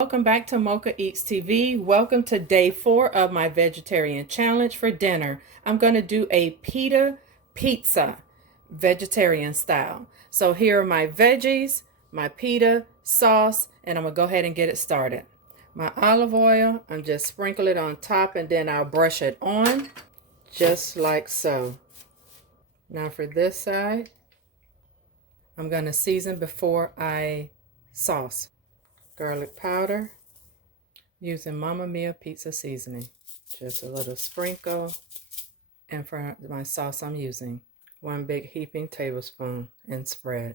Welcome back to Mochaeatstv. Welcome to day 4 of my vegetarian challenge. For dinner, I'm going to do a pita pizza, vegetarian style. So here are my veggies, my pita sauce, and I'm going to go ahead and get it started. My olive oil, I'm just sprinkle it on top and then I'll brush it on, just like so. Now for this side, I'm going to season before I sauce. Garlic powder, using Mamma Mia pizza seasoning. Just a little sprinkle. And for my sauce I'm using 1 big heaping tablespoon and spread.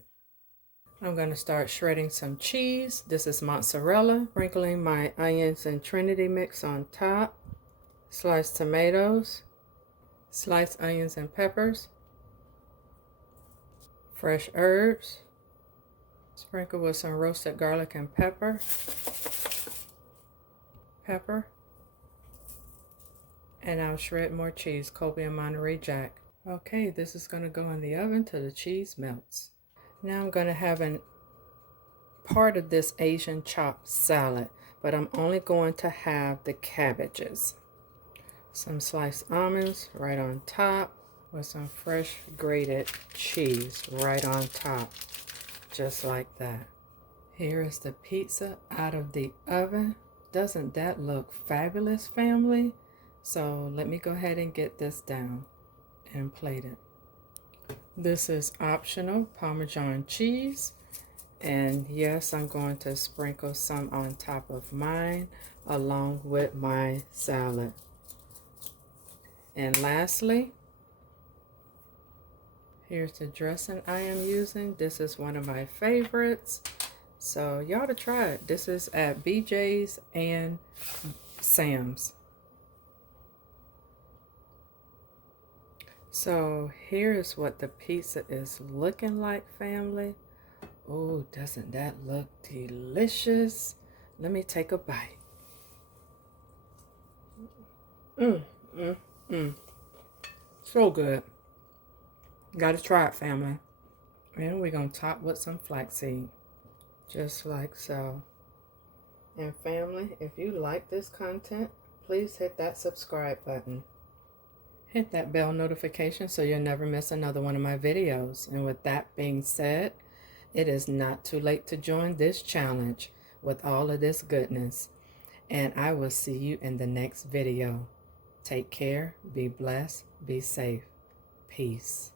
I'm going to start shredding some cheese. This is mozzarella. Sprinkling my onions and trinity mix on top. Sliced tomatoes. Sliced onions and peppers. Fresh herbs. Sprinkle with some roasted garlic and pepper. And I'll shred more cheese, Colby and Monterrey Jack. Okay, this is going to go in the oven till the cheese melts. Now I'm going to have part of this Asian chopped salad, but I'm only going to have the cabbages. Some sliced almonds right on top with some fresh grated cheese right on top, just like that. Here is the pizza out of the oven. Doesn't that look fabulous, family? So let me go ahead and get this down and plate it. This is optional Parmesan cheese. And yes, I'm going to sprinkle some on top of mine along with my salad. And lastly, here's the dressing I am using. This is one of my favorites. So y'all to try it. This is at BJ's and Sam's. So here's what the pizza is looking like, family. Oh, doesn't that look delicious? Let me take a bite. So good. Gotta try it, family. And we're gonna top with some flaxseed. Just like so. And family, if you like this content, please hit that subscribe button. Hit that bell notification so you'll never miss another one of my videos. And with that being said, it is not too late to join this challenge with all of this goodness. And I will see you in the next video. Take care, be blessed, be safe. Peace.